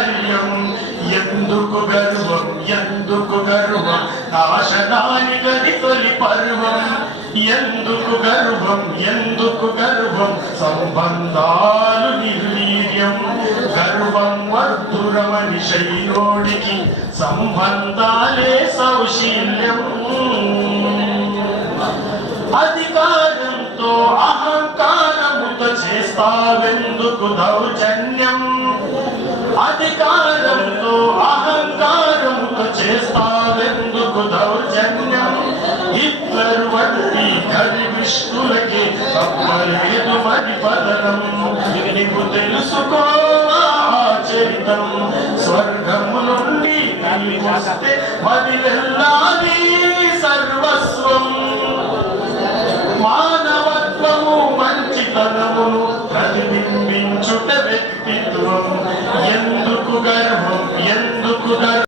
కైవల్యం ఎందుకు గర్వం ఎందుకు గర్వం నాశనానికది తొలి పర్వం ఎందుకు గర్వం సంబంధాలు నిర్వీర్యం గర్వం వర్ధురమని శైలోడికి సంబంధాలే సౌశీల్యం అధికారంతో అహంకారముతో చేస్తావెందుకు దౌర్జన్యం అధికారంతో అహంకారముతో చేస్తావెందుకు దౌర్జన్యం హిట్లర్ వంటి గర్విష్ఠులకి తప్పలేదు మరి పతనం నీకు తెలుసుకోవా చరితం స్వర్గము నుండి వస్తే వదిలెల్లాలి సర్వస్వం మానవత్వము మంచితనమును ప్రతిబింబించుట వ్యక్తిత్వం ఎందుకు గర్వం ఎందుకు